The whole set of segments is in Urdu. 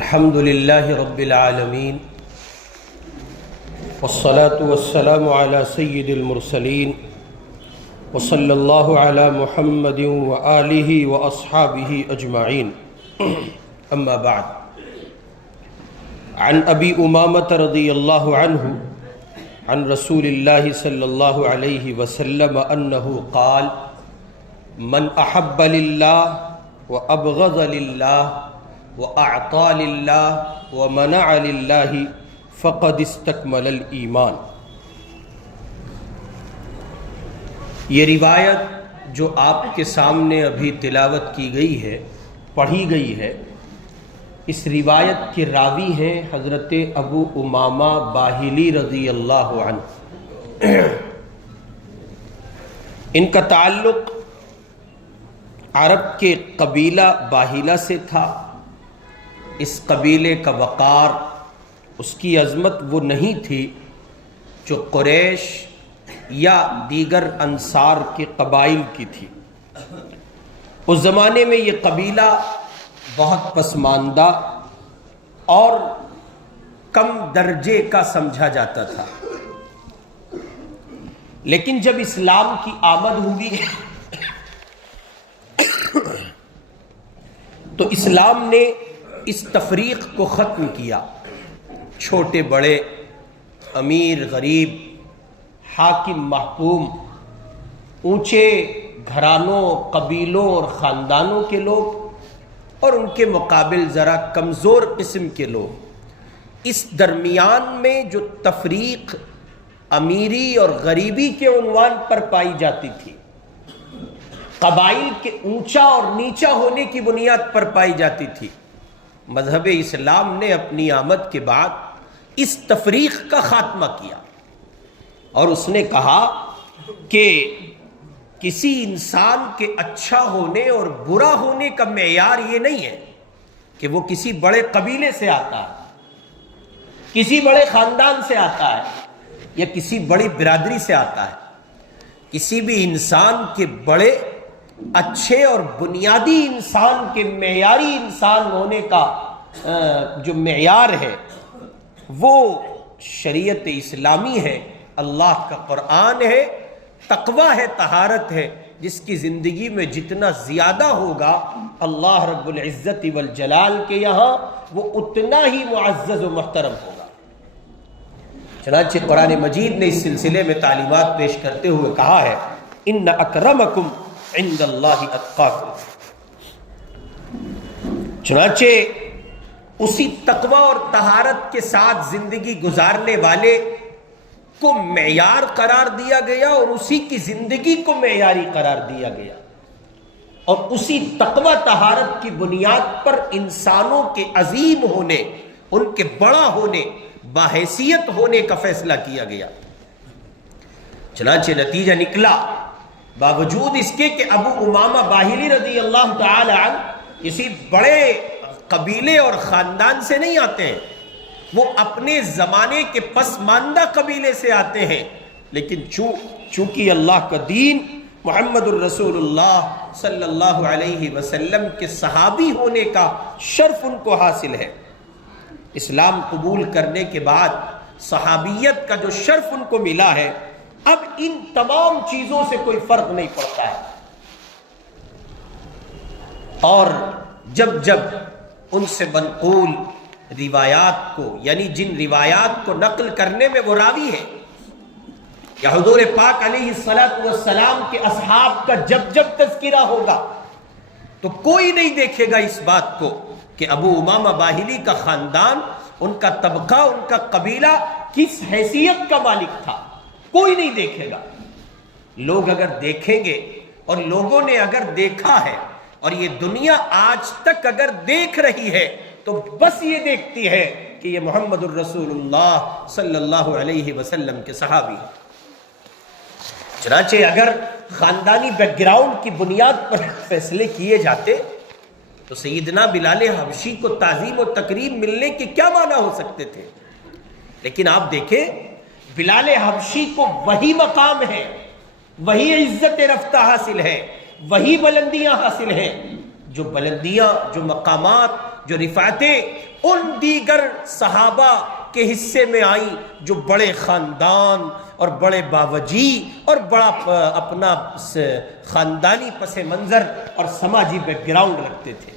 الحمد لله رب العالمين والصلاة والسلام على سيد المرسلين وصلى الله على محمد وآله وأصحابه أجمعين أما بعد عن أبي أمامة رضي الله عنه عن رسول الله صلى الله عليه وسلم أنه قال من أحب لله وأبغض لله وأعطى لله ومنع لله فقد استكمل الإيمان۔ یہ روایت جو آپ کے سامنے ابھی تلاوت کی گئی ہے، پڑھی گئی ہے، اس روایت کے راوی ہیں حضرت ابو امامہ باہلی رضی اللہ عنہ۔ ان کا تعلق عرب کے قبیلہ باہیلہ سے تھا۔ اس قبیلے کا وقار، اس کی عظمت وہ نہیں تھی جو قریش یا دیگر انصار کے قبائل کی تھی۔ اس زمانے میں یہ قبیلہ بہت پسماندہ اور کم درجے کا سمجھا جاتا تھا، لیکن جب اسلام کی آمد ہوئی تو اسلام نے اس تفریق کو ختم کیا۔ چھوٹے بڑے، امیر غریب، حاکم محکوم، اونچے گھرانوں، قبیلوں اور خاندانوں کے لوگ اور ان کے مقابل ذرا کمزور قسم کے لوگ، اس درمیان میں جو تفریق امیری اور غریبی کے عنوان پر پائی جاتی تھی، قبائل کے اونچا اور نیچا ہونے کی بنیاد پر پائی جاتی تھی، مذہب اسلام نے اپنی آمد کے بعد اس تفریق کا خاتمہ کیا اور اس نے کہا کہ کسی انسان کے اچھا ہونے اور برا ہونے کا معیار یہ نہیں ہے کہ وہ کسی بڑے قبیلے سے آتا ہے، کسی بڑے خاندان سے آتا ہے یا کسی بڑی برادری سے آتا ہے۔ کسی بھی انسان کے بڑے اچھے اور بنیادی انسان کے معیاری انسان ہونے کا جو معیار ہے وہ شریعت اسلامی ہے، اللہ کا قرآن ہے، تقوی ہے، طہارت ہے، جس کی زندگی میں جتنا زیادہ ہوگا اللہ رب العزت والجلال کے یہاں وہ اتنا ہی معزز و محترم ہوگا۔ چنانچہ قرآن مجید نے اس سلسلے میں تعلیمات پیش کرتے ہوئے کہا ہے ان اکرمکم عند اللہ اتقاکم۔ چنانچہ اسی تقوی اور طہارت کے ساتھ زندگی گزارنے والے کو معیار قرار دیا گیا اور اسی کی زندگی کو معیاری قرار دیا گیا، اور اسی تقوی طہارت کی بنیاد پر انسانوں کے عظیم ہونے، ان کے بڑا ہونے، باحیثیت ہونے کا فیصلہ کیا گیا۔ چنانچہ نتیجہ نکلا، باوجود اس کے کہ ابو امامہ باہلی رضی اللہ تعالی عنہ کسی بڑے قبیلے اور خاندان سے نہیں آتے ہیں، وہ اپنے زمانے کے پسماندہ قبیلے سے آتے ہیں، لیکن چونکہ اللہ کا دین محمد الرسول اللہ صلی اللہ علیہ وسلم کے صحابی ہونے کا شرف ان کو حاصل ہے، اسلام قبول کرنے کے بعد صحابیت کا جو شرف ان کو ملا ہے، اب ان تمام چیزوں سے کوئی فرق نہیں پڑتا ہے۔ اور جب جب ان سے منقول روایات کو، یعنی جن روایات کو نقل کرنے میں وہ راوی ہے، یا حضور پاک علیہ الصلوۃ والسلام کے اصحاب کا جب جب تذکرہ ہوگا تو کوئی نہیں دیکھے گا اس بات کو کہ ابو امامہ باہلی کا خاندان، ان کا طبقہ، ان کا قبیلہ کس حیثیت کا مالک تھا، کوئی نہیں دیکھے گا۔ لوگ اگر دیکھیں گے، اور لوگوں نے اگر دیکھا ہے، اور یہ دنیا آج تک اگر دیکھ رہی ہے تو بس یہ دیکھتی ہے کہ یہ محمد الرسول اللہ صلی اللہ علیہ وسلم کے صحابی ہیں۔ چنانچہ اگر خاندانی بیک گراؤنڈ کی بنیاد پر فیصلے کیے جاتے تو سیدنا بلال حبشی کو تعظیم و تکریم ملنے کے کیا معنی ہو سکتے تھے؟ لیکن آپ دیکھیں، بلال حبشی کو وہی مقام ہے، وہی عزت رفتہ حاصل ہے، وہی بلندیاں حاصل ہیں جو بلندیاں، جو مقامات، جو رفعتیں ان دیگر صحابہ کے حصے میں آئیں جو بڑے خاندان اور بڑے باوجی اور بڑا اپنا خاندانی پس منظر اور سماجی بیک گراؤنڈ رکھتے تھے.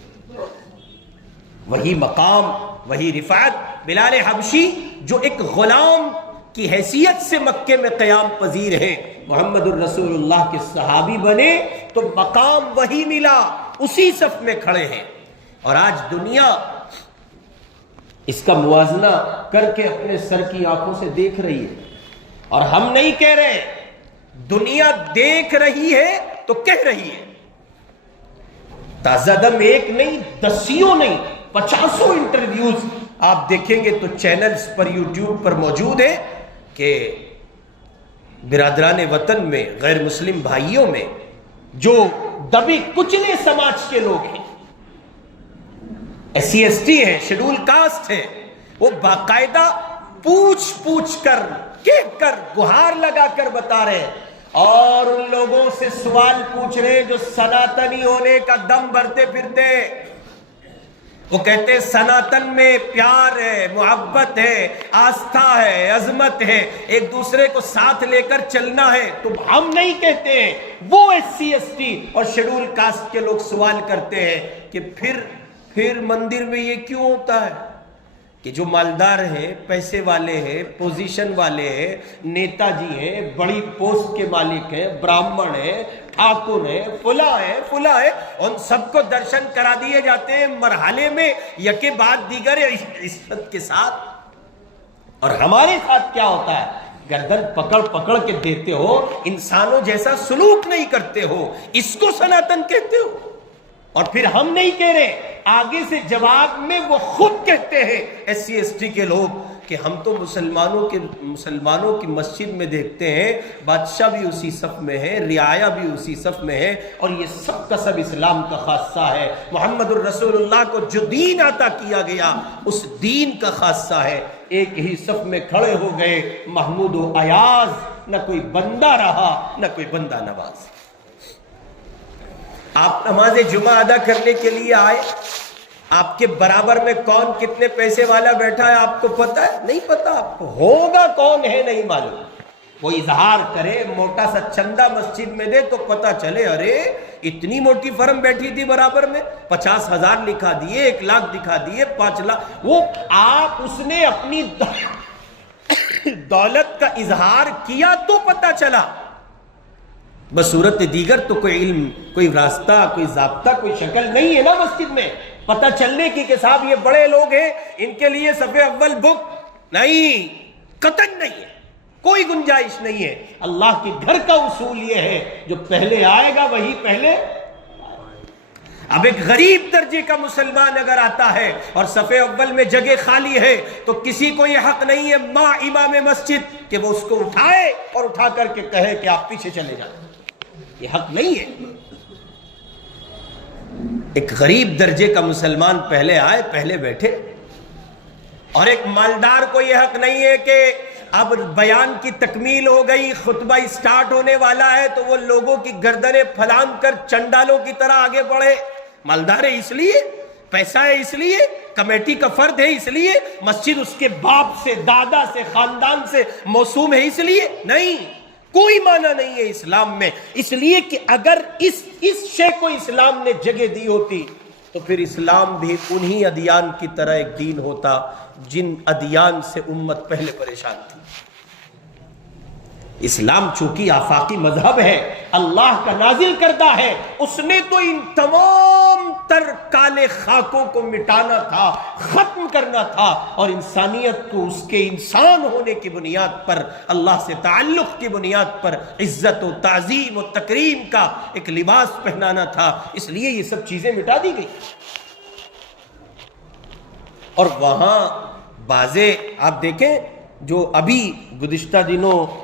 وہی مقام، وہی رفعت بلال حبشی جو ایک غلام کی حیثیت سے مکے میں قیام پذیر ہے، محمد الرسول اللہ کے صحابی بنے تو مقام وہی ملا، اسی صف میں کھڑے ہیں. اور آج دنیا اس کا موازنہ کر کے اپنے سر کی آنکھوں سے دیکھ رہی ہے. اور ہم نہیں کہہ رہے، دنیا دیکھ رہی ہے تو کہہ رہی ہے. تازہ دم ایک نہیں، دسیوں نہیں، 50 انٹرویوز آپ دیکھیں گے تو چینلز پر یوٹیوب پر موجود ہے کہ برادران وطن میں، غیر مسلم بھائیوں میں جو دبی کچلے سماج کے لوگ ہیں، SC/ST ہیں، شیڈول کاسٹ ہیں، وہ باقاعدہ پوچھ کر، کہہ کر، گہار لگا کر بتا رہے ہیں اور ان لوگوں سے سوال پوچھ رہے ہیں جو سناتنی ہونے کا دم بھرتے پھرتے. وہ کہتے ہیں سناتن میں پیار ہے، محبت ہے، آستھا ہے، عظمت ہے، ایک دوسرے کو ساتھ لے کر چلنا ہے. تو ہم نہیں کہتے ہیں، وہ SC/ST اور شیڈول کاسٹ کے لوگ سوال کرتے ہیں کہ پھر مندر میں یہ کیوں ہوتا ہے کہ جو مالدار ہیں، پیسے والے ہیں، پوزیشن والے ہیں، نیتا جی ہیں، بڑی پوسٹ کے مالک ہیں، برامن ہیں، ٹھاکر ہیں، فلاں ہے، ان سب کو درشن کرا دیے جاتے ہیں مرحلے میں یکے بعد دیگر عزت کے ساتھ. اور ہمارے ساتھ کیا ہوتا ہے؟ گردن پکڑ کے دیتے ہو، انسانوں جیسا سلوک نہیں کرتے ہو، اس کو سناتن کہتے ہو. اور پھر ہم نہیں کہہ رہے، آگے سے جواب میں وہ خود کہتے ہیں SC/ST کے لوگ کہ ہم تو مسلمانوں کی مسجد میں دیکھتے ہیں بادشاہ بھی اسی صف میں ہے، رعایا بھی اسی صف میں ہے، اور یہ سب کا سب اسلام کا خاصہ ہے. محمد الرسول اللہ کو جو دین عطا کیا گیا اس دین کا خاصہ ہے. ایک ہی صف میں کھڑے ہو گئے محمود و ایاز، نہ کوئی بندہ رہا نہ کوئی بندہ نواز. آپ نماز جمعہ ادا کرنے کے لیے آئے، آپ کے برابر میں کون کتنے پیسے والا بیٹھا ہے آپ کو پتا ہے؟ نہیں پتا. آپ کو ہوگا کون ہے نہیں معلوم. کوئی اظہار کرے، موٹا سا چندہ مسجد میں دے تو پتا چلے ارے اتنی موٹی فرم بیٹھی تھی برابر میں، 50,000 لکھا دیے، 1 لاکھ دکھا دیے، 5 لاکھ. وہ آپ اس نے اپنی دولت کا اظہار کیا تو پتا چلا. بصورت دیگر تو کوئی علم، کوئی راستہ، کوئی ضابطہ، کوئی شکل نہیں ہے نا مسجد میں پتہ چلنے کی کہ صاحب یہ بڑے لوگ ہیں، ان کے لیے صف اول بک نہیں، قطعاً نہیں ہے، کوئی گنجائش نہیں ہے. اللہ کے گھر کا اصول یہ ہے جو پہلے آئے گا وہی پہلے. اب ایک غریب درجے کا مسلمان اگر آتا ہے اور صف اول میں جگہ خالی ہے تو کسی کو یہ حق نہیں ہے ماں امام مسجد کہ وہ اس کو اٹھائے اور اٹھا کر کے کہے کہ آپ پیچھے چلے جائیں. یہ حق نہیں ہے. ایک غریب درجے کا مسلمان پہلے آئے، پہلے بیٹھے. اور ایک مالدار کو یہ حق نہیں ہے کہ اب بیان کی تکمیل ہو گئی، خطبہ اسٹارٹ ہونے والا ہے تو وہ لوگوں کی گردنیں پھلانگ کر چنڈالوں کی طرح آگے بڑھے. مالدار ہے اس لیے، پیسہ ہے اس لیے، کمیٹی کا فرد ہے اس لیے، مسجد اس کے باپ سے، دادا سے، خاندان سے موسوم ہے اس لیے نہیں. کوئی معنی نہیں ہے اسلام میں. اس لیے کہ اگر اس شے کو اسلام نے جگہ دی ہوتی تو پھر اسلام بھی انہی ادیان کی طرح ایک دین ہوتا جن ادیان سے امت پہلے پریشان تھی. اسلام چونکہ آفاقی مذہب ہے، اللہ کا نازل کردہ ہے، اس نے تو ان تمام تر کالے خاکوں کو مٹانا تھا، ختم کرنا تھا، اور انسانیت کو اس کے انسان ہونے کی بنیاد پر، اللہ سے تعلق کی بنیاد پر عزت و تعظیم و تکریم کا ایک لباس پہنانا تھا. اس لیے یہ سب چیزیں مٹا دی گئی. اور وہاں بازے آپ دیکھیں جو ابھی گزشتہ دنوں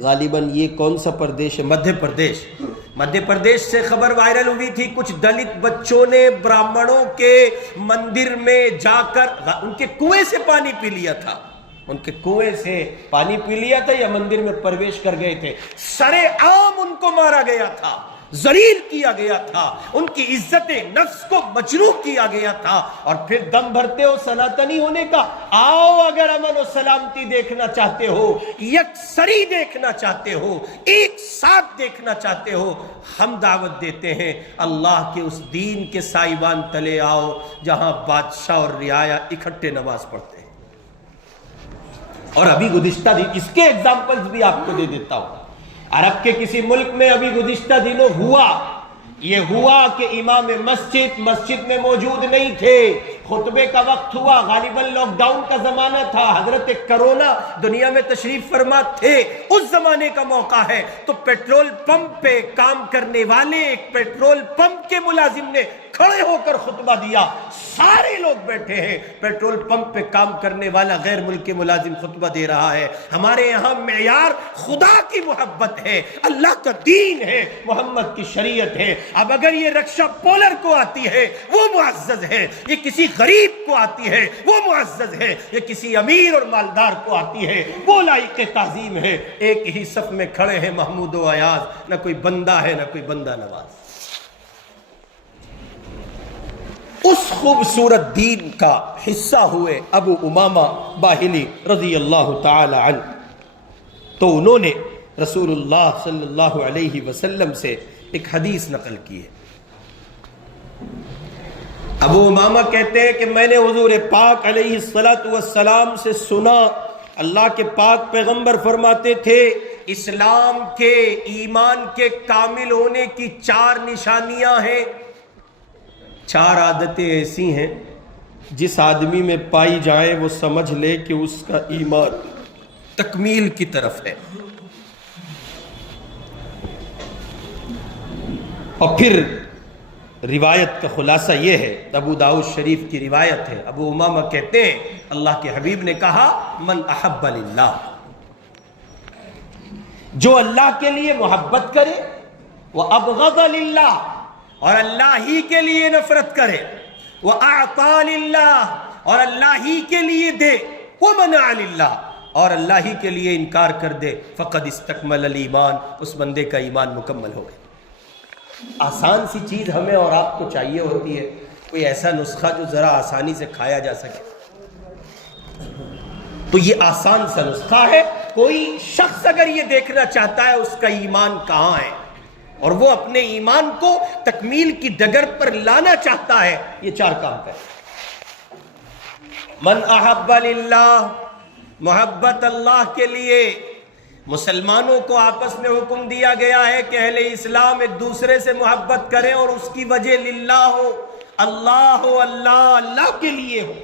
غالباً یہ کون سا پردیش ہے، مدھیہ پردیش سے خبر وائرل ہوئی تھی. کچھ دلت بچوں نے برامنوں کے مندر میں جا کر ان کے کنویں سے پانی پی لیا تھا. ان کے کنویں سے پانی پی لیا تھا یا مندر میں پرویش کر گئے تھے. سرے عام ان کو مارا گیا تھا. ذلیل کیا گیا تھا، ان کی عزت نفس کو مجروح کیا گیا تھا، اور پھر دم بھرتے ہو سناتنی ہونے کا۔ آؤ، اگر امن و سلامتی دیکھنا چاہتے ہو، یکسری دیکھنا چاہتے ہو، ایک ساتھ دیکھنا چاہتے ہو، ہم دعوت دیتے ہیں اللہ کے اس دین کے سائبان تلے آؤ جہاں بادشاہ اور رعایا اکٹھے نماز پڑھتے ہیں۔ اور ابھی گزشتہ دن اس کے ایگزامپلز بھی آپ کو دے دیتا ہوں۔ عرب کے کسی ملک میں ابھی گزشتہ دنوں یہ ہوا کہ امام مسجد میں موجود نہیں تھے، خطبے کا وقت ہوا، غالباً لاک ڈاؤن کا زمانہ تھا، حضرت کرونا دنیا میں تشریف فرما تھے، اس زمانے کا موقع ہے، تو پیٹرول پمپ پہ کام کرنے والے ایک پیٹرول پمپ کے ملازم نے کھڑے ہو کر خطبہ دیا، سارے لوگ بیٹھے ہیں، پیٹرول پمپ پہ کام کرنے والا غیر ملکی ملازم خطبہ دے رہا ہے۔ ہمارے یہاں معیار خدا کی محبت ہے، اللہ کا دین ہے، محمد کی شریعت ہے۔ اب اگر یہ رکشہ پولر کو آتی ہے وہ معزز ہے، یہ کسی غریب کو آتی ہے وہ معزز ہے، یہ کسی امیر اور مالدار کو آتی ہے وہ لائق تعظیم ہے۔ ایک ہی صف میں کھڑے ہیں محمود و ایاز، نہ کوئی بندہ ہے نہ کوئی بندہ نواز۔ اس خوبصورت دین کا حصہ ہوئے ابو امامہ باہلی رضی اللہ تعالی عنہ، تو انہوں نے رسول اللہ صلی اللہ علیہ وسلم سے ایک حدیث نقل کی ہے۔ ابو امامہ کہتے ہیں کہ میں نے حضور پاک علیہ السلام سے سنا، اللہ کے پاک پیغمبر فرماتے تھے اسلام کے ایمان کے کامل ہونے کی 4 نشانیاں ہیں، 4 عادتیں ایسی ہیں جس آدمی میں پائی جائیں وہ سمجھ لے کہ اس کا ایمان تکمیل کی طرف ہے۔ اور پھر روایت کا خلاصہ یہ ہے، ابو داؤد شریف کی روایت ہے، ابو امامہ کہتے ہیں اللہ کے حبیب نے کہا من احب للہ، جو اللہ کے لیے محبت کرے، وہ ابغض للہ، اور اللہ ہی کے لیے نفرت کرے، وہ اعطا للہ، اور اللہ ہی کے لیے دے، وہ منع للہ، اور اللہ ہی کے لیے انکار کر دے، فقد استکمل الایمان، اس بندے کا ایمان مکمل ہو گیا۔ آسان سی چیز ہمیں اور آپ کو چاہیے ہوتی ہے، کوئی ایسا نسخہ جو ذرا آسانی سے کھایا جا سکے، تو یہ آسان سا نسخہ ہے۔ کوئی شخص اگر یہ دیکھنا چاہتا ہے اس کا ایمان کہاں ہے اور وہ اپنے ایمان کو تکمیل کی ڈگر پر لانا چاہتا ہے، یہ 4 کام کرے۔ من احب للہ، محبت اللہ کے لیے۔ مسلمانوں کو آپس میں حکم دیا گیا ہے کہ اہل اسلام ایک دوسرے سے محبت کریں، اور اس کی وجہ للہ ہو، اللہ ہو، اللہ کے لیے ہو۔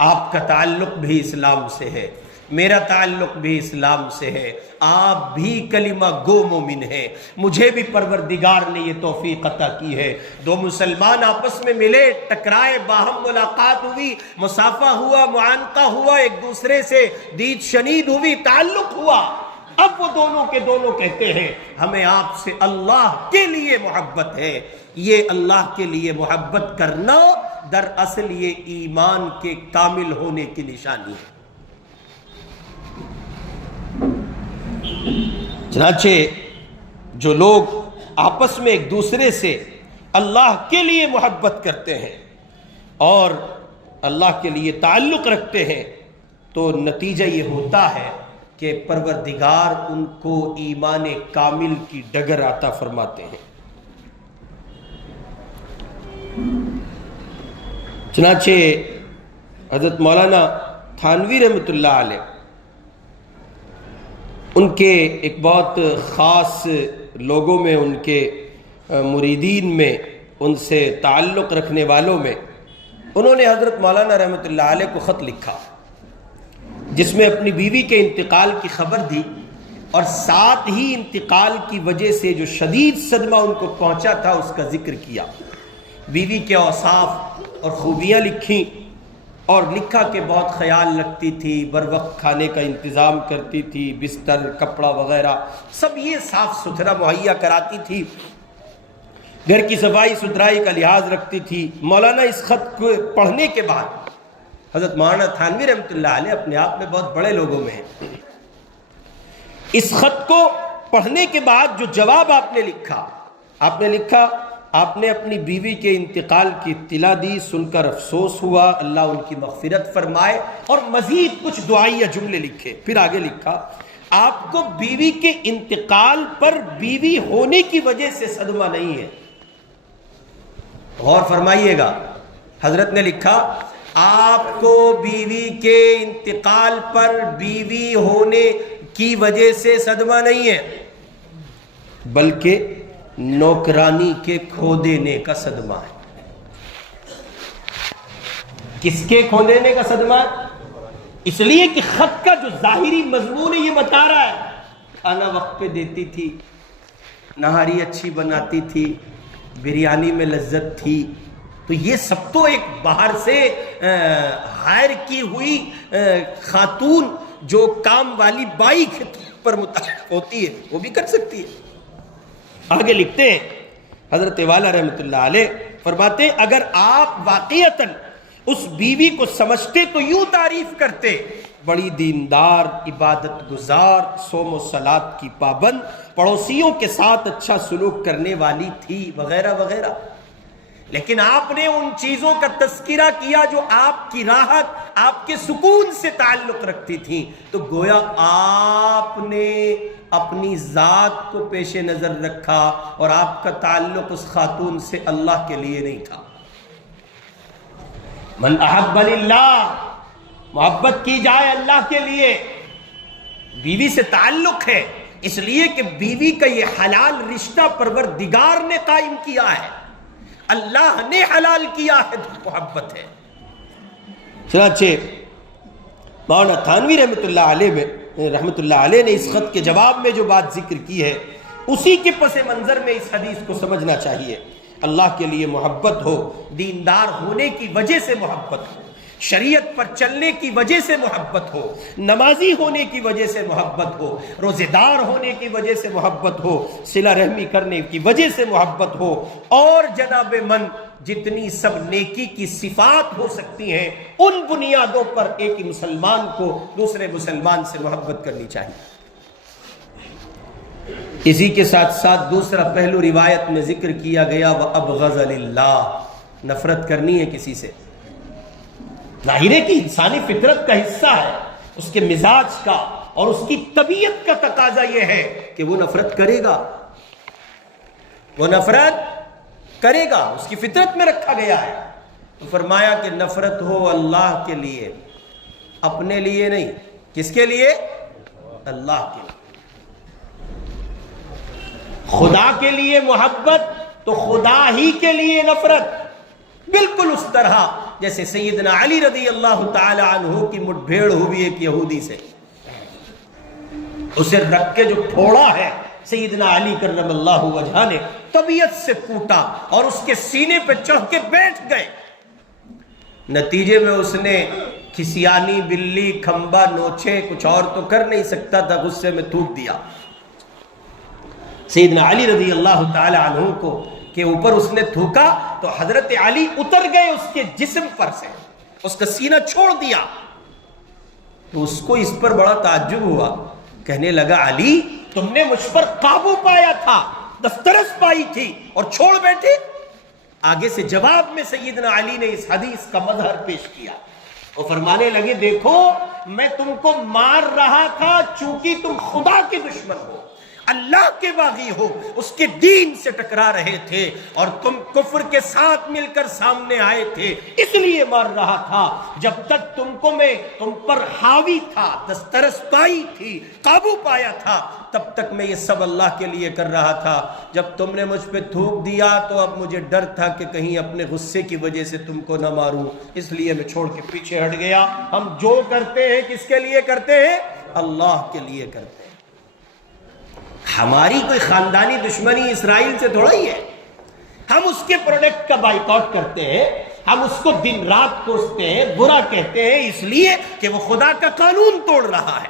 آپ کا تعلق بھی اسلام سے ہے، میرا تعلق بھی اسلام سے ہے، آپ بھی کلمہ گو مومن ہیں، مجھے بھی پروردگار نے یہ توفیق عطا کی ہے۔ 2 مسلمان آپس میں ملے، ٹکرائے، باہم ملاقات ہوئی، مصافحہ ہوا، معانقہ ہوا، ایک دوسرے سے دید شنید ہوئی، تعلق ہوا۔ اب وہ دونوں کے دونوں کہتے ہیں ہمیں آپ سے اللہ کے لیے محبت ہے۔ یہ اللہ کے لیے محبت کرنا دراصل یہ ایمان کے کامل ہونے کی نشانی ہے۔ چنانچہ جو لوگ آپس میں ایک دوسرے سے اللہ کے لیے محبت کرتے ہیں اور اللہ کے لیے تعلق رکھتے ہیں تو نتیجہ یہ ہوتا ہے کہ پروردگار ان کو ایمان کامل کی ڈگر عطا فرماتے ہیں۔ چنانچہ حضرت مولانا تھانوی رحمۃ اللہ علیہ، ان کے ایک بہت خاص لوگوں میں، ان کے مریدین میں، ان سے تعلق رکھنے والوں میں، انہوں نے حضرت مولانا رحمۃ اللہ علیہ کو خط لکھا جس میں اپنی بیوی کے انتقال کی خبر دی، اور ساتھ ہی انتقال کی وجہ سے جو شدید صدمہ ان کو پہنچا تھا اس کا ذکر کیا۔ بیوی کے اوصاف اور خوبیاں لکھیں، اور لکھا کہ بہت خیال رکھتی تھی، بر وقت کھانے کا انتظام کرتی تھی، بستر، کپڑا وغیرہ سب یہ صاف ستھرا مہیا کراتی تھی، گھر کی صفائی ستھرائی کا لحاظ رکھتی تھی۔ مولانا اس خط کو پڑھنے کے بعد، حضرت مولانا تھانوی رحمۃ اللہ علیہ اپنے آپ میں بہت بڑے لوگوں میں ہیں، اس خط کو پڑھنے کے بعد جو جواب آپ نے لکھا آپ نے اپنی بیوی کے انتقال کی اطلاع دی، سن کر افسوس ہوا، اللہ ان کی مغفرت فرمائے، اور مزید کچھ دعائیہ جملے لکھے۔ پھر آگے لکھا آپ کو بیوی کے انتقال پر بیوی ہونے کی وجہ سے صدمہ نہیں ہے۔ غور فرمائیے گا، حضرت نے لکھا آپ کو بیوی کے انتقال پر بیوی ہونے کی وجہ سے صدمہ نہیں ہے، بلکہ نوکرانی کے کھو دینے کا صدمہ ہے۔ کس کے کھو دینے کا صدمہ ہے؟ اس لیے کہ خط کا جو ظاہری مضمون ہے یہ بتا رہا ہے کھانا وقت پہ دیتی تھی، نہاری اچھی بناتی تھی، بریانی میں لذت تھی، تو یہ سب تو ایک باہر سے ہائر کی ہوئی خاتون جو کام والی بائی کے پر متعلق ہوتی ہے وہ بھی کر سکتی ہے۔ آگے لکھتے ہیں حضرت والا رحمۃ اللہ علیہ، فرماتے ہیں اگر آپ واقعتاً اس بیوی کو سمجھتے تو یوں تعریف کرتے، بڑی دیندار، عبادت گزار، صوم و صلات کی پابند، پڑوسیوں کے ساتھ اچھا سلوک کرنے والی تھی، وغیرہ وغیرہ۔ لیکن آپ نے ان چیزوں کا تذکرہ کیا جو آپ کی راحت، آپ کے سکون سے تعلق رکھتی تھیں، تو گویا آپ نے اپنی ذات کو پیش نظر رکھا اور آپ کا تعلق اس خاتون سے اللہ کے لیے نہیں تھا۔ من احب للہ، محبت کی جائے اللہ کے لیے، بیوی سے تعلق ہے اس لیے کہ بیوی کا یہ حلال رشتہ پروردگار نے قائم کیا ہے، اللہ نے حلال کیا ہے، تو محبت ہے۔ چنانچہ مولانا تھانوی رحمت اللہ علیہ نے اس خط کے جواب میں جو بات ذکر کی ہے اسی کے پس منظر میں اس حدیث کو سمجھنا چاہیے۔ اللہ کے لیے محبت ہو، دیندار ہونے کی وجہ سے محبت ہو، شریعت پر چلنے کی وجہ سے محبت ہو، نمازی ہونے کی وجہ سے محبت ہو، روزے دار ہونے کی وجہ سے محبت ہو، صلہ رحمی کرنے کی وجہ سے محبت ہو، اور جناب من جتنی سب نیکی کی صفات ہو سکتی ہیں ان بنیادوں پر ایک مسلمان کو دوسرے مسلمان سے محبت کرنی چاہیے۔ اسی کے ساتھ ساتھ دوسرا پہلو روایت میں ذکر کیا گیا وَأَبْغَضَ لِلَّهِ، نفرت کرنی ہے کسی سے۔ ظاہر ہے کہ انسانی فطرت کا حصہ ہے، اس کے مزاج کا اور اس کی طبیعت کا تقاضا یہ ہے کہ وہ نفرت کرے گا، وہ نفرت کرے گا، اس کی فطرت میں رکھا گیا ہے۔ تو فرمایا کہ نفرت ہو اللہ کے لیے، اپنے لیے نہیں۔ کس کے لیے؟ اللہ کے لیے۔ خدا کے لیے محبت تو خدا ہی کے لیے نفرت، بالکل اس طرح جیسے سیدنا علی رضی اللہ تعالی عنہ کی مٹبھیڑ ہوئی ایک یہودی سے، اسے رکھ کے جو پھوڑا ہے سیدنا علی کرم اللہ وجہہ نے طبیعت سے کوٹا اور اس کے سینے پہ چڑھ کے بیٹھ گئے۔ نتیجے میں اس نے کھسیانی، بلی، کھمبا نوچے، کچھ اور تو کر نہیں سکتا تھا، غصے میں تھوک دیا سیدنا علی رضی اللہ تعالی عنہ کو کے اوپر اس نے تھوکا تو حضرت علی اتر گئے اس کے جسم پر سے، اس کا سینہ چھوڑ دیا۔ تو اس کو اس پر بڑا تعجب ہوا، کہنے لگا علی تم نے مجھ پر قابو پایا تھا، دسترس پائی تھی اور چھوڑ بیٹھے۔ آگے سے جواب میں سیدنا علی نے اس حدیث کا مظہر پیش کیا، وہ فرمانے لگے دیکھو میں تم کو مار رہا تھا چونکہ تم خدا کے دشمن ہو، اللہ کے باغی ہو، اس کے دین سے ٹکرا رہے تھے اور تم کفر کے ساتھ مل کر سامنے آئے تھے، اس لیے مار رہا تھا۔ جب تک تم پر حاوی تھا، دسترس پائی تھی، قابو پایا تھا، تب تک میں یہ سب اللہ کے لیے کر رہا تھا۔ جب تم نے مجھ پہ تھوک دیا تو اب مجھے ڈر تھا کہ کہیں اپنے غصے کی وجہ سے تم کو نہ ماروں، اس لیے میں چھوڑ کے پیچھے ہٹ گیا۔ ہم جو کرتے ہیں کس کے لیے کرتے ہیں؟ اللہ کے لیے کرتے ہیں۔ ہماری کوئی خاندانی دشمنی اسرائیل سے تھوڑا ہی ہے، ہم اس کے پروڈکٹ کا بائیکاٹ کرتے ہیں، ہم اس کو دن رات کوستے ہیں، برا کہتے ہیں، اس لیے کہ وہ خدا کا قانون توڑ رہا ہے،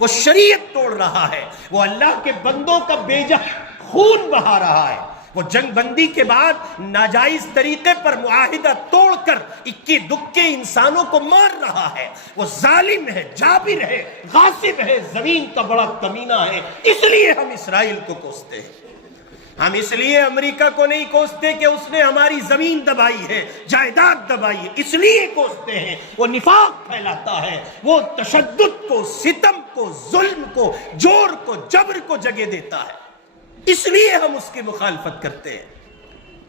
وہ شریعت توڑ رہا ہے، وہ اللہ کے بندوں کا بے جا خون بہا رہا ہے، وہ جنگ بندی کے بعد ناجائز طریقے پر معاہدہ توڑ کر اکی دکے انسانوں کو مار رہا ہے، وہ ظالم ہے، جابر ہے، غاصب ہے، زمین کا بڑا کمینہ ہے، اس لیے ہم اسرائیل کو کوستے ہیں۔ ہم اس لیے امریکہ کو نہیں کوستے کہ اس نے ہماری زمین دبائی ہے، جائیداد دبائی ہے، اس لیے کوستے ہیں وہ نفاق پھیلاتا ہے، وہ تشدد کو، ستم کو، ظلم کو، جور کو، جبر کو جگہ دیتا ہے، اس لیے ہم اس کی مخالفت کرتے ہیں۔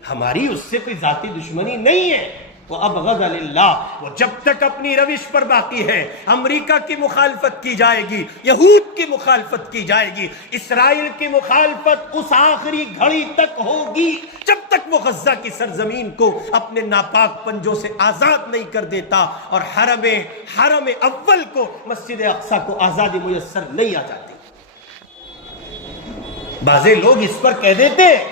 ہماری اس سے کوئی ذاتی دشمنی نہیں ہے، وہ ابغض للہ، وہ جب تک اپنی روش پر باقی ہے، امریکہ کی مخالفت کی جائے گی، یہود کی مخالفت کی جائے گی، اسرائیل کی مخالفت اس آخری گھڑی تک ہوگی جب تک وہ غزہ کی سرزمین کو اپنے ناپاک پنجوں سے آزاد نہیں کر دیتا اور حرم اول کو، مسجد اقصی کو آزادی میسر نہیں آ جاتی۔ بعض لوگ اس پر کہہ دیتے ہیں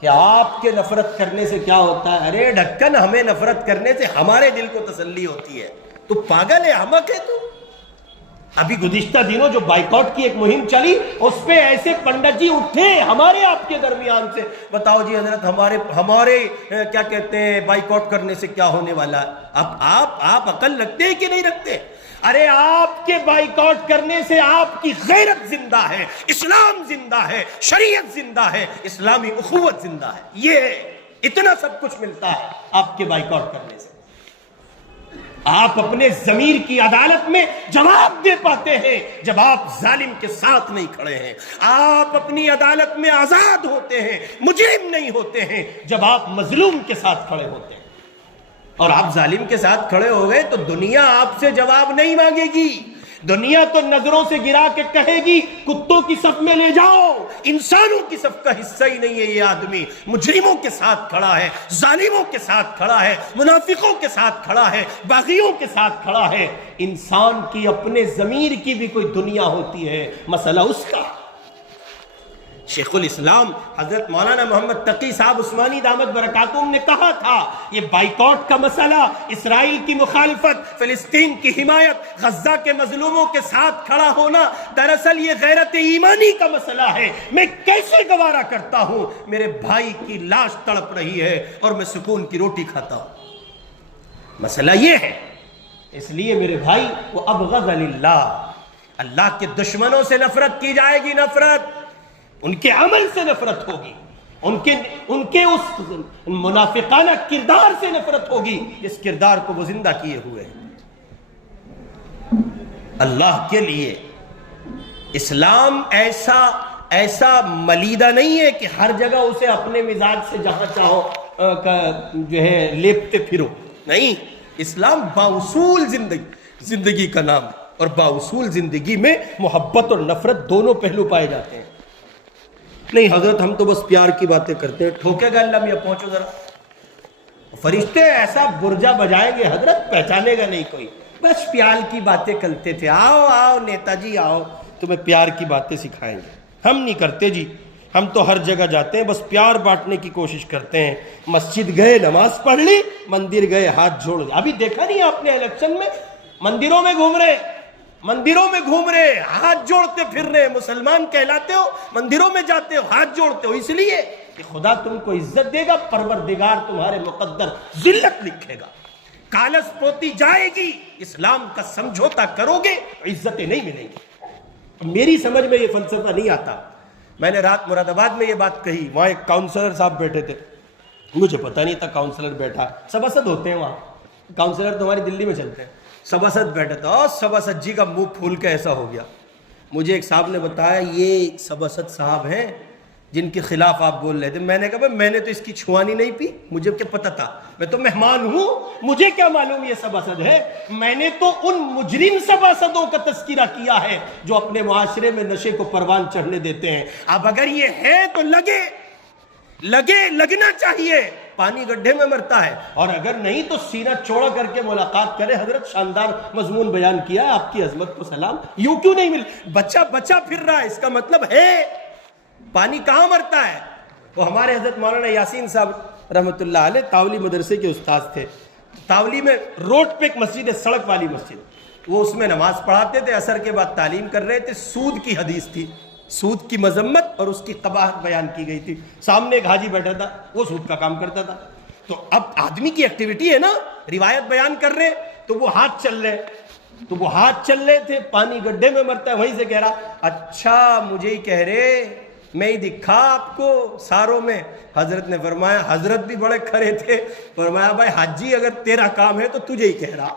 کہ آپ کے نفرت کرنے سے کیا ہوتا ہے؟ ارے ڈھکن، ہمیں نفرت کرنے سے ہمارے دل کو تسلی ہوتی ہے۔ تو پاگل ہے، احمق ہے تو۔ ابھی گزشتہ دنوں جو بائیکاٹ کی ایک مہم چلی، اس پہ ایسے پنڈت جی اٹھے ہمارے آپ کے درمیان سے، بتاؤ جی حضرت ہمارے کیا کہتے ہیں بائیکاٹ کرنے سے کیا ہونے والا ہے؟ آپ عقل رکھتے ہیں کہ نہیں رکھتے؟ ارے آپ کے بائیکاٹ کرنے سے آپ کی غیرت زندہ ہے، اسلام زندہ ہے، شریعت زندہ ہے، اسلامی اخوت زندہ ہے، یہ اتنا سب کچھ ملتا ہے آپ کے بائیکاٹ کرنے سے۔ آپ اپنے ضمیر کی عدالت میں جواب دے پاتے ہیں جب آپ ظالم کے ساتھ نہیں کھڑے ہیں، آپ اپنی عدالت میں آزاد ہوتے ہیں، مجرم نہیں ہوتے ہیں جب آپ مظلوم کے ساتھ کھڑے ہوتے ہیں۔ اور آپ ظالم کے ساتھ کھڑے ہو گئے تو دنیا آپ سے جواب نہیں مانگے گی، دنیا تو نظروں سے گرا کے کہے گی کتوں کی صف میں لے جاؤ، انسانوں کی صف کا حصہ ہی نہیں ہے یہ آدمی، مجرموں کے ساتھ کھڑا ہے، ظالموں کے ساتھ کھڑا ہے، منافقوں کے ساتھ کھڑا ہے، باغیوں کے ساتھ کھڑا ہے۔ انسان کی اپنے ضمیر کی بھی کوئی دنیا ہوتی ہے، مسئلہ اس کا۔ شیخ الاسلام حضرت مولانا محمد تقی صاحب عثمانی دامت برکاتہم نے کہا تھا یہ بائیکاٹ کا مسئلہ، اسرائیل کی مخالفت، فلسطین کی حمایت، غزہ کے مظلوموں کے ساتھ کھڑا ہونا، دراصل یہ غیرت ایمانی کا مسئلہ ہے۔ میں کیسے گوارا کرتا ہوں میرے بھائی کی لاش تڑپ رہی ہے اور میں سکون کی روٹی کھاتا ہوں، مسئلہ یہ ہے۔ اس لیے میرے بھائی وہ ابغض للہ، اللہ کے دشمنوں سے نفرت کی جائے گی، نفرت ان کے عمل سے نفرت ہوگی، ان کے اس منافقانہ کردار سے نفرت ہوگی جس کردار کو وہ زندہ کیے ہوئے ہیں۔ اللہ کے لیے اسلام ایسا ملیدہ نہیں ہے کہ ہر جگہ اسے اپنے مزاج سے جہاں چاہو جو ہے لیپتے پھرو، نہیں، اسلام بااصول زندگی کا نام ہے، اور بااصول زندگی میں محبت اور نفرت دونوں پہلو پائے جاتے ہیں۔ نہیں حضرت ہم تو بس پیار کی باتیں کرتے ہیں، ٹھوکے گا اللہ میاں، پہنچو ذرا، فرشتے ایسا برجا بجائیں گے حضرت پہچانے گا نہیں کوئی، بس پیار کی باتیں کرتے تھے، آؤ نیتا جی آؤ تمہیں پیار کی باتیں سکھائیں گے۔ ہم نہیں کرتے جی، ہم تو ہر جگہ جاتے ہیں، بس پیار بانٹنے کی کوشش کرتے ہیں، مسجد گئے نماز پڑھ لی، مندر گئے ہاتھ جوڑ لیا۔ ابھی دیکھا نہیں آپ نے الیکشن میں مندروں میں گھوم رہے، ہاتھ جوڑتے پھر رہے، مسلمان کہلاتے ہو، مندروں میں جاتے ہو، ہاتھ جوڑتے ہو، اس لیے کہ خدا تم کو عزت دے گا، پروردگار تمہارے مقدر ذلت لکھے گا، کالس پوتی جائے گی، اسلام کا سمجھوتا کرو گے عزتیں نہیں ملیں گی۔ میری سمجھ میں یہ فلسفہ نہیں آتا۔ میں نے رات مراد آباد میں یہ بات کہی، وہاں ایک کاؤنسلر صاحب بیٹھے تھے، مجھے پتہ نہیں تھا کاؤنسلر بیٹھا، سباسد ہوتے ہیں وہاں، کاؤنسلر تو ہماری دلی میں چلتے ہیں، سباسد بیٹھا تھا، اور سباسد جی کا منہ پھول کے ایسا ہو گیا۔ مجھے ایک صاحب نے بتایا یہ سباسد صاحب ہیں جن کے خلاف آپ بول رہے تھے۔ میں نے کہا میں نے تو اس کی چھوانی نہیں پی، مجھے کیا پتہ تھا، میں تو مہمان ہوں، مجھے کیا معلوم یہ سباسد ہے۔ میں نے تو ان مجرم سباسدوں کا تذکرہ کیا ہے جو اپنے معاشرے میں نشے کو پروان چڑھنے دیتے ہیں۔ اب اگر یہ ہے تو لگنا چاہیے، پانی گڈھے میں مرتا ہے، اور اگر نہیں تو سینہ چوڑا کر کے ملاقات کرے، حضرت شاندار مضمون بیان کیا، آپ کی عظمت کو سلام، یوں کیوں نہیں بچہ پھر رہا ہے، اس کا مطلب ہے پانی کہاں مرتا ہے۔ وہ ہمارے حضرت مولانا یاسین صاحب رحمۃ اللہ علیہ تاولی مدرسے کے استاد تھے، تاولی میں روڈ پہ ایک مسجد ہے، سڑک والی مسجد، وہ اس میں نماز پڑھاتے تھے، عصر کے بعد تعلیم کر رہے تھے، سود کی حدیث تھی، سود کی مذمت اور اس کی قباحت بیان کی گئی تھی. سامنے ایک حاجی بیٹھا تھا, وہ سود کا کام کرتا تھا. تو اب آدمی کی ایکٹیویٹی ہے نا, روایت بیان کر رہے تو وہ ہاتھ چل رہے تھے, پانی گڈھے میں مرتا ہے, وہیں سے کہہ رہا اچھا مجھے ہی کہہ رہے, میں ہی دکھا آپ کو ساروں میں. حضرت نے فرمایا, حضرت بھی بڑے کھڑے تھے, فرمایا بھائی حاجی اگر تیرا کام ہے تو تجھے ہی کہہ رہا,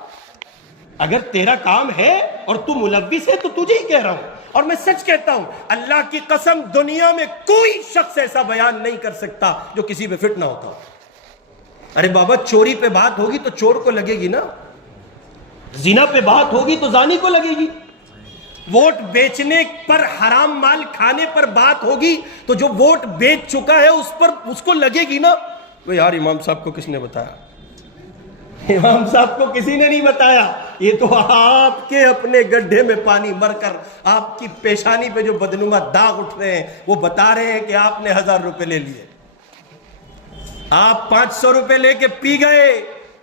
اگر تیرا کام ہے اور تو ملوث ہے تو تجھے ہی کہہ رہا ہوں. اور میں سچ کہتا ہوں, اللہ کی قسم دنیا میں کوئی شخص ایسا بیان نہیں کر سکتا جو کسی پہ فٹ نہ ہوتا ہو. ارے بابا چوری پہ بات ہوگی تو چور کو لگے گی نا, زنا پہ بات ہوگی تو زانی کو لگے گی, ووٹ بیچنے پر, حرام مال کھانے پر بات ہوگی تو جو ووٹ بیچ چکا ہے اس کو لگے گی نا. وہ یار امام صاحب کو کس نے بتایا؟ امام صاحب کو کسی نے نہیں بتایا, یہ تو آپ کے اپنے گڈھے میں پانی مر کر آپ کی پیشانی پہ جو بدنما داغ اٹھ رہے ہیں وہ بتا رہے ہیں کہ آپ نے 1000 روپے لے لیے, آپ 500 روپے لے کے پی گئے,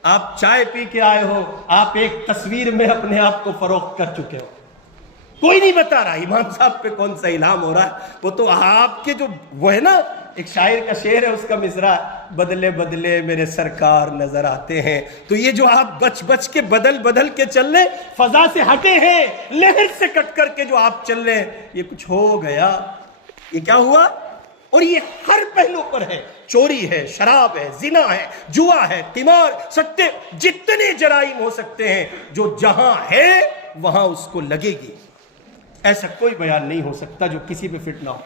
آپ چائے پی کے آئے ہو, آپ ایک تصویر میں اپنے آپ کو فروخت کر چکے ہو. کوئی نہیں بتا رہا امام صاحب پہ کون سا الہام ہو رہا ہے. وہ تو آپ کے جو وہ ہے نا, ایک شاعر کا شعر ہے, اس کا مصرع بدلے بدلے میرے سرکار نظر آتے ہیں. تو یہ جو آپ بچ کے بدل کے چل رہے, فضا سے ہٹے ہیں, لہر سے کٹ کر کے جو آپ چل رہے ہیں, یہ کچھ ہو گیا. یہ کیا ہوا؟ اور یہ ہر پہلو پر ہے. چوری ہے, شراب ہے, زنا ہے, جوا ہے, قمار, سٹے, جتنے جرائم ہو سکتے ہیں, جو جہاں ہے وہاں اس کو لگے گی. ایسا کوئی بیان نہیں ہو سکتا جو کسی پہ فٹ نہ ہو.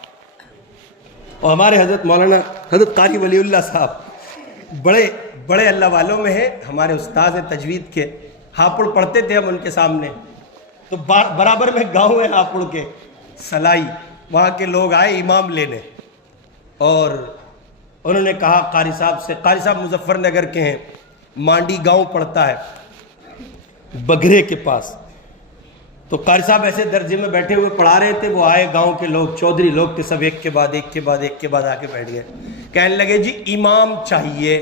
اور ہمارے حضرت مولانا حضرت قاری ولی اللہ صاحب بڑے اللہ والوں میں ہیں, ہمارے استاذ ہیں تجوید کے. ہاپڑ پڑھتے تھے ہم ان کے سامنے, تو برابر میں گاؤں ہے ہاپڑ کے سلائی, وہاں کے لوگ آئے امام لینے, اور انہوں نے کہا قاری صاحب سے, قاری صاحب مظفر نگر کے ہیں, مانڈی گاؤں پڑتا ہے بگرے کے پاس. تو قاری صاحب ایسے درجے میں بیٹھے ہوئے پڑھا رہے تھے, وہ آئے گاؤں کے لوگ, چودھری لوگ کے سب, ایک کے بعد ایک آ کے بیٹھ گئے. کہنے لگے جی امام چاہیے.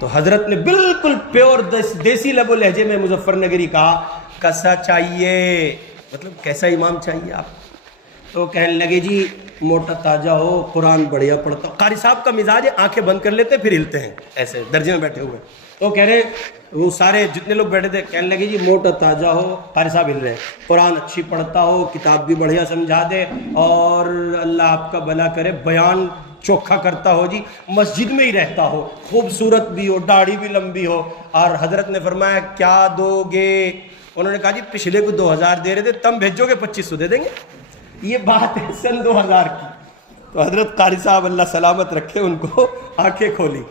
تو حضرت نے بالکل پیور دیسی لب و لہجے میں مظفر نگری کہا کیسا چاہیے, مطلب کیسا امام چاہیے آپ؟ تو کہنے لگے جی موٹا تازہ ہو, قرآن بڑھیا پڑھتا ہو. قاری صاحب کا مزاج ہے, آنکھیں بند کر لیتے پھر ہلتے ہیں ایسے درجے میں بیٹھے ہوئے. تو کہہ رہے, وہ سارے جتنے لوگ بیٹھے تھے کہنے لگے جی موٹا تازہ ہو, قاری صاحب ہل رہے, قرآن اچھی پڑھتا ہو, کتاب بھی بڑھیا سمجھا دے, اور اللہ آپ کا بھلا کرے, بیان چوکھا کرتا ہو, جی مسجد میں ہی رہتا ہو, خوبصورت بھی ہو, داڑھی بھی لمبی ہو. اور حضرت نے فرمایا کیا دو گے؟ انہوں نے کہا جی پچھلے کو 2000 دے رہے تھے, تم بھیجو گے 2500 دے دیں گے. یہ بات ہے سن 2000 کی. تو حضرت قاری صاحب اللہ سلامت رکھے, ان کو آنکھیں کھولی,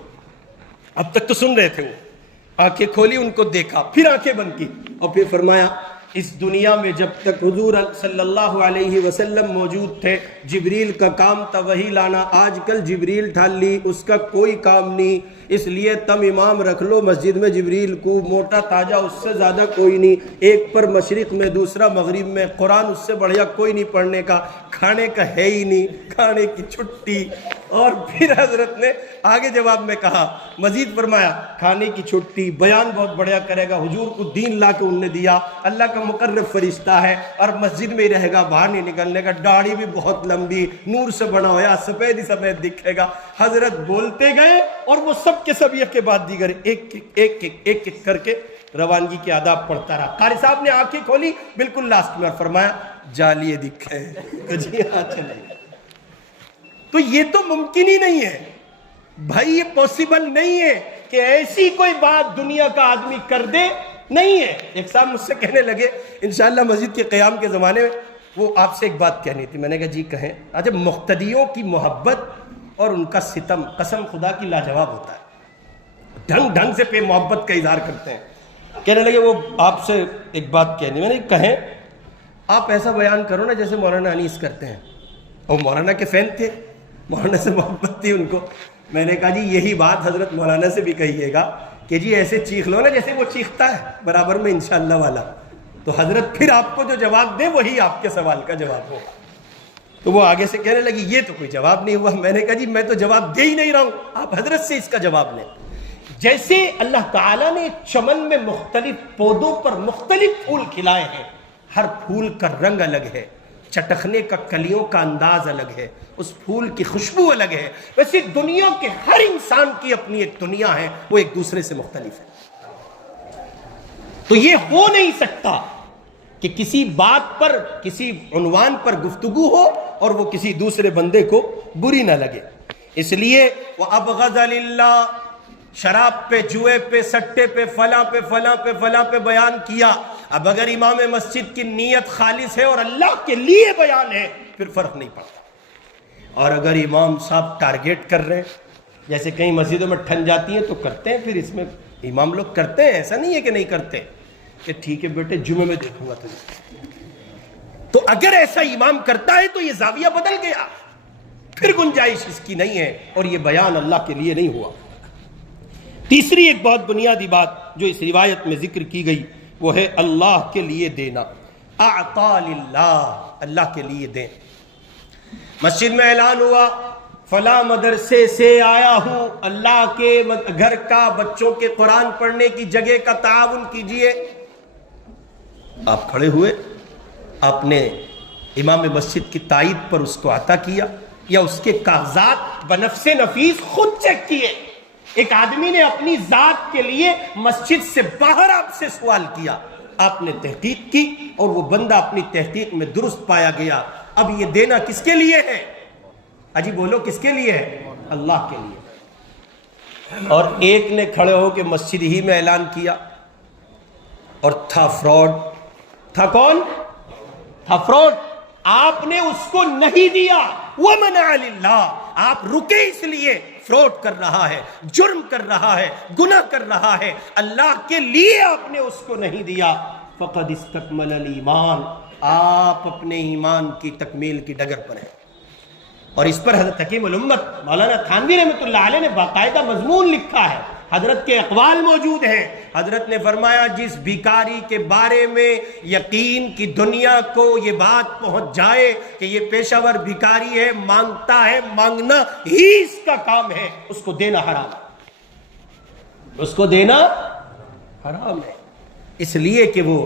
اب تک تو سن رہے تھے, وہ آنکھیں کھولی, ان کو دیکھا, پھر آنکھیں بند کی, اور پھر فرمایا اس دنیا میں جب تک حضور صلی اللہ علیہ وسلم موجود تھے جبریل کا کام تھا وہی لانا, آج کل جبریل ٹھال لی, اس کا کوئی کام نہیں, اس لیے تم امام رکھ لو مسجد میں جبریل کو, موٹا تازہ اس سے زیادہ کوئی نہیں, ایک پر مشرق میں دوسرا مغرب میں, قرآن اس سے بڑھیا کوئی نہیں پڑھنے کا, کھانے کا ہے ہی نہیں, کھانے کی چھٹی. اور پھر حضرت نے آگے جواب میں کہا, مزید فرمایا کھانے کی چھٹی, بیان بہت بڑھیا کرے گا, حضور کو دین لا کے انہوں نے دیا, اللہ کا مقرب فرشتہ ہے, اور مسجد میں ہی رہے گا, باہر نہیں نکلنے کا, داڑھی بھی بہت لمبی, نور سے بنا ہوا, سفید ہی سفید دکھے گا. حضرت بولتے گئے اور وہ سب کے سب ایک کے بعد دیگر ایک کر کے روانگی کے آداب پڑھتا رہا. قاری صاحب نے آنکھیں کھولی بالکل لاسٹ میں اور فرمایا جالیے دکھے, جی ہاں چلے. تو یہ تو ممکن ہی نہیں ہے بھائی, یہ پاسبل نہیں ہے کہ ایسی کوئی بات دنیا کا آدمی کر دے, نہیں ہے. ایک صاحب مجھ سے کہنے لگے انشاءاللہ مسجد کے قیام کے زمانے میں, وہ آپ سے ایک بات کہنی تھی. میں نے کہا جی کہیں. اچھا, مقتدیوں کی محبت اور ان کا ستم قسم خدا کی لاجواب ہوتا ہے, ڈھنگ سے پہ محبت کا اظہار کرتے ہیں. کہنے لگے وہ آپ سے ایک بات کہنی. میں نے کہیں آپ ایسا بیان کرو نا جیسے مولانا انیس کرتے ہیں, اور مولانا کے فین تھے, مولانا سے محبت تھی ان کو. میں نے کہا جی یہی بات حضرت مولانا سے بھی کہیے گا کہ جی ایسے چیخ لو نا جیسے وہ چیختا ہے برابر میں انشاءاللہ والا. تو حضرت پھر آپ کو جو جواب دے وہی آپ کے سوال کا جواب ہو. تو وہ آگے سے کہنے لگی یہ تو کوئی جواب نہیں ہوا. میں نے کہا جی میں تو جواب دے ہی نہیں رہا ہوں, آپ حضرت سے اس کا جواب لیں. جیسے اللہ تعالیٰ نے چمن میں مختلف پودوں پر مختلف پھول کھلائے ہیں, ہر پھول کا رنگ الگ ہے, چٹکنے کا کلیوں کا انداز الگ ہے، اس پھول کی خوشبو الگ ہے، ویسے دنیا کے ہر انسان کی اپنی ایک دنیا ہے، وہ ایک دوسرے سے مختلف ہے۔ تو یہ ہو نہیں سکتا کہ کسی بات پر، کسی عنوان پر گفتگو ہو اور وہ کسی دوسرے بندے کو بری نہ لگے۔ اس لیے وَأَبْغَضَ لِلَّهِ، شراب پہ، جوئے پہ، سٹے پہ، فلاں پہ، فلاں پہ، فلاں پہ بیان کیا۔ اب اگر امام مسجد کی نیت خالص ہے اور اللہ کے لیے بیان ہے پھر فرق نہیں پڑتا، اور اگر امام صاحب ٹارگیٹ کر رہے ہیں، جیسے کئی مسجدوں میں ٹھن جاتی ہیں تو کرتے ہیں، پھر اس میں امام لوگ کرتے ہیں، ایسا نہیں ہے کہ نہیں کرتے، کہ ٹھیک ہے بیٹے جمعے میں دیکھوں گا تجھے۔ تو اگر ایسا امام کرتا ہے تو یہ زاویہ بدل گیا، پھر گنجائش اس کی نہیں ہے، اور یہ بیان اللہ کے لیے نہیں ہوا۔ تیسری ایک بہت بنیادی بات جو اس روایت میں ذکر کی گئی وہ ہے اللہ کے لیے دینا۔ اعطا للہ، اللہ کے لیے دیں۔ مسجد میں اعلان ہوا فلاں مدرسے سے آیا ہوں، اللہ کے گھر کا بچوں کے قرآن پڑھنے کی جگہ کا تعاون کیجئے۔ آپ کھڑے ہوئے، آپ نے امام مسجد کی تائید پر اس کو عطا کیا، یا اس کے کاغذات بنفس نفیس خود چیک کیے۔ ایک آدمی نے اپنی ذات کے لیے مسجد سے باہر آپ سے سوال کیا، آپ نے تحقیق کی اور وہ بندہ اپنی تحقیق میں درست پایا گیا۔ اب یہ دینا کس کے لیے ہے؟ اجی بولو کس کے لیے ہے؟ اللہ کے لیے۔ اور ایک نے کھڑے ہو کے مسجد ہی میں اعلان کیا، اور تھا فراڈ۔ تھا کون؟ تھا فراڈ۔ آپ نے اس کو نہیں دیا، وَمَنَعَ لِلَّهِ، آپ رکے اس لیے فراڈ کر رہا ہے، جرم کر رہا ہے، گناہ کر رہا ہے، اللہ کے لیے آپ نے اس کو نہیں دیا۔ فَقَدْ اسْتَكْمَلَ الْإِيمَانَ، آپ اپنے ایمان کی تکمیل کی ڈگر پر ہیں۔ اور اس پر حضرت حکیم الامت مولانا تھانوی رحمۃ اللہ علیہ نے باقاعدہ مضمون لکھا ہے، حضرت کے اقوال موجود ہیں۔ حضرت نے فرمایا جس بھیکاری کے بارے میں یقین کی دنیا کو یہ بات پہنچ جائے کہ یہ پیشہ ور بھیکاری ہے، مانگتا ہے، مانگنا ہی اس کا کام ہے، اس کو دینا حرام ہے، اس کو دینا حرام ہے۔ اس لیے کہ وہ،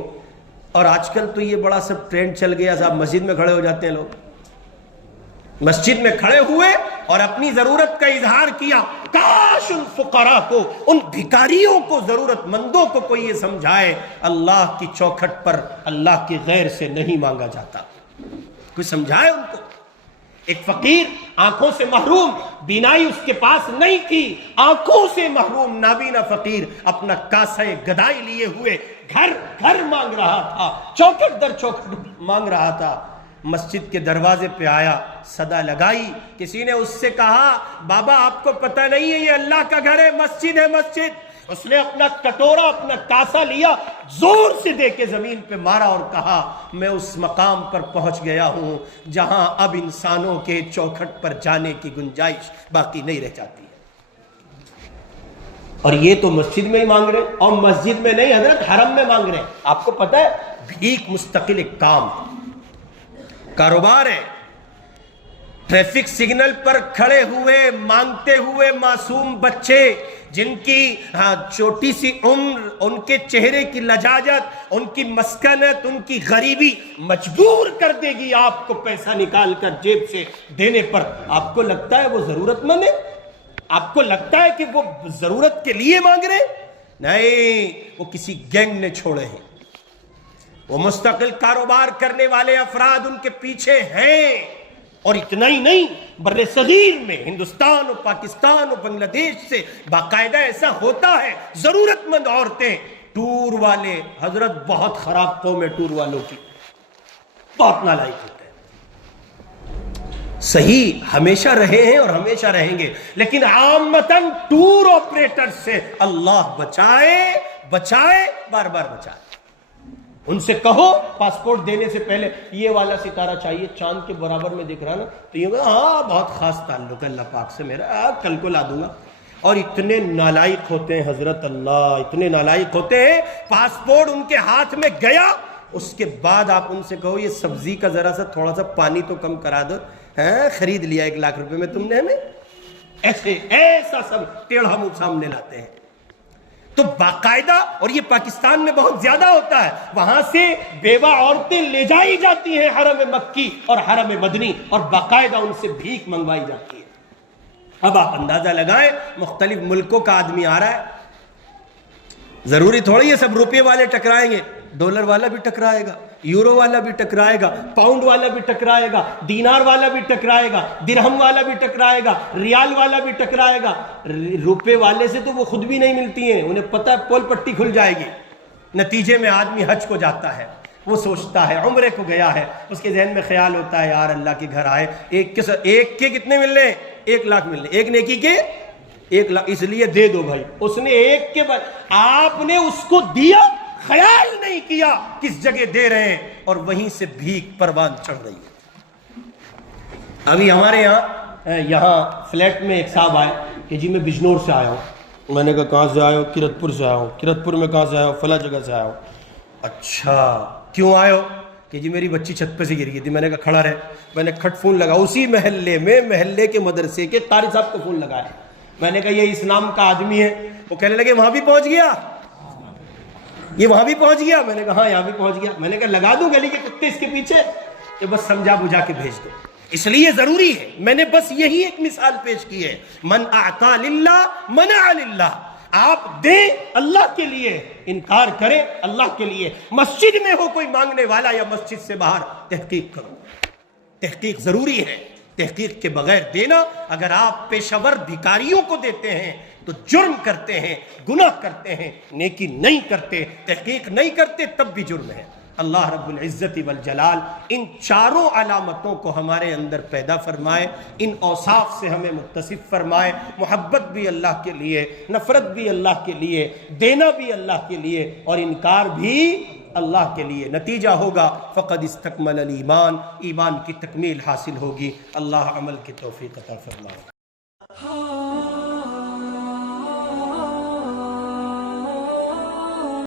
اور آج کل تو یہ بڑا سب ٹرینڈ چل گیا صاحب، مسجد میں کھڑے ہو جاتے ہیں لوگ، مسجد میں کھڑے ہوئے اور اپنی ضرورت کا اظہار کیا۔ کاش ان فقراء کو، ان بھکاریوں کو، ضرورت مندوں کو کوئی یہ سمجھائے اللہ کی چوکھٹ پر اللہ کے غیر سے نہیں مانگا جاتا، کوئی سمجھائے ان کو۔ ایک فقیر آنکھوں سے محروم، بینائی اس کے پاس نہیں تھی، آنکھوں سے محروم نابینا فقیر اپنا کاسہ گدائی لیے ہوئے گھر گھر مانگ رہا تھا، چوکھٹ در چوکھٹ مانگ رہا تھا۔ مسجد کے دروازے پہ آیا، صدا لگائی، کسی نے اس سے کہا بابا آپ کو پتہ نہیں ہے یہ اللہ کا گھر ہے، مسجد ہے مسجد۔ اس نے اپنا کٹورا، اپنا کاسا لیا، زور سے دے کے زمین پہ مارا اور کہا میں اس مقام پر پہنچ گیا ہوں جہاں اب انسانوں کے چوکھٹ پر جانے کی گنجائش باقی نہیں رہ جاتی ہے۔ اور یہ تو مسجد میں ہی مانگ رہے ہیں، اور مسجد میں نہیں حضرت، حرم میں مانگ رہے ہیں۔ آپ کو پتہ ہے بھیک مستقل ایک کاروبار ہے۔ ٹریفک سگنل پر کھڑے ہوئے مانگتے ہوئے معصوم بچے جن کی چھوٹی سی عمر، ان کے چہرے کی لجاجت، ان کی مسکنت، ان کی غریبی مجبور کر دے گی آپ کو پیسہ نکال کر جیب سے دینے پر۔ آپ کو لگتا ہے وہ ضرورت مند ہے؟ آپ کو لگتا ہے کہ وہ ضرورت کے لیے مانگ رہے؟ نہیں، وہ کسی گینگ نے چھوڑے ہیں، وہ مستقل کاروبار کرنے والے افراد ان کے پیچھے ہیں۔ اور اتنا ہی نہیں، بر صغیر میں ہندوستان اور پاکستان اور بنگلہ دیش سے باقاعدہ ایسا ہوتا ہے، ضرورت مند عورتیں، ٹور والے، حضرت بہت خراب قوم ہے ٹور والوں کی، بہت نالائق ہوتے ہیں، صحیح ہمیشہ رہے ہیں اور ہمیشہ رہیں گے، لیکن عامتاً ٹور آپریٹر سے اللہ بچائے بچائے، بار بار بچائے۔ ان سے کہو پاسپورٹ دینے سے پہلے یہ والا ستارہ چاہیے، چاند کے برابر میں دکھ رہا نا، تو یہ کہا ہاں بہت خاص تعلق ہے اللہ پاک سے میرا، کل کو لا دوں گا۔ اور اتنے نالائق ہوتے ہیں حضرت، اللہ اتنے نالائق ہوتے ہیں، پاسپورٹ ان کے ہاتھ میں گیا، اس کے بعد آپ ان سے کہو یہ سبزی کا ذرا سا تھوڑا سا پانی تو کم کرا دو، خرید لیا 1 لاکھ روپے میں تم نے ہمیں، ایسا سب ٹیڑھا منہ سامنے لاتے ہیں۔ تو باقاعدہ، اور یہ پاکستان میں بہت زیادہ ہوتا ہے، وہاں سے بیوہ عورتیں لے جائی جاتی ہیں حرم مکی اور حرم مدنی، اور باقاعدہ ان سے بھیک منگوائی جاتی ہے۔ اب آپ اندازہ لگائیں، مختلف ملکوں کا آدمی آ رہا ہے، ضروری تھوڑی ہے سب روپے والے ٹکرائیں گے، ڈالر والا بھی ٹکرائے گا، یورو والا بھی ٹکرائے گا، پاؤنڈ والا بھی ٹکرائے گا، دینار والا بھی ٹکرائے گا، درہم والا بھی ٹکرائے گا، ریال والا بھی ٹکرائے گا۔ روپے والے سے تو وہ خود بھی نہیں ملتی ہیں، انہیں پتہ ہے پول پٹی کھل جائے گی۔ نتیجے میں آدمی حج کو جاتا ہے، وہ سوچتا ہے عمرے کو گیا ہے، اس کے ذہن میں خیال ہوتا ہے یار اللہ کے گھر آئے، ایک کے کتنے ملنے؟ 1 لاکھ ملنے، ایک نیکی کے 1 لاکھ، اس لیے دے دو بھائی۔ اس نے ایک کے بعد آپ نے اس کو دیا، خیال نہیں کیا کس جگہ دے رہے ہیں، اور وہیں سے بھیک پروان چڑھ رہی ہے۔ ابھی ہمارے یہاں فلیٹ میں ایک صاحب آئے کہ جی میں بجنور سے آیا ہوں۔ میں نے کہا کہاں سے آئے ہو؟ کرتپور سے آیا ہوں۔ کرتپور میں کہاں سے آیا ہو؟ فلاں جگہ سے آیا ہوں۔ اچھا کیوں آئے ہو؟ کہ جی میری بچی چھت پہ سے گر گئی تھی۔ میں نے کہا کھڑا رہے، میں نے کھٹ فون لگا، اسی محلے میں محلے کے مدرسے کے قاری صاحب کو فون لگایا۔ میں نے کہا یہ اس نام کا آدمی ہے؟ وہ کہنے لگے وہاں بھی پہنچ گیا، یہ وہاں بھی پہنچ گیا۔ میں نے کہا ہاں یہاں بھی پہنچ گیا۔ میں نے کہا لگا دوں گلی کے کتے اس کے پیچھے؟ کہ بس سمجھا بجھا کے بھیج دو۔ اس لیے ضروری ہے، میں نے بس یہی ایک مثال پیش کی ہے، من اعطا للہ منع للہ۔ آپ دیں اللہ کے لیے، انکار کریں اللہ کے لیے۔ مسجد میں ہو کوئی مانگنے والا یا مسجد سے باہر، تحقیق کرو، تحقیق ضروری ہے۔ تحقیق کے بغیر دینا، اگر آپ پیشہ ور بھکاریوں کو دیتے ہیں تو جرم کرتے ہیں، گناہ کرتے ہیں، نیکی نہیں کرتے، تحقیق نہیں کرتے، تب بھی جرم ہے۔ اللہ رب العزت والجلال ان چاروں علامتوں کو ہمارے اندر پیدا فرمائے، ان اوصاف سے ہمیں متصف فرمائے، محبت بھی اللہ کے لیے، نفرت بھی اللہ کے لیے، دینا بھی اللہ کے لیے، اور انکار بھی اللہ کے لیے۔ نتیجہ ہوگا فقد استکمل الایمان، ایمان کی تکمیل حاصل ہوگی۔ اللہ عمل کی توفیق عطا فرمائے۔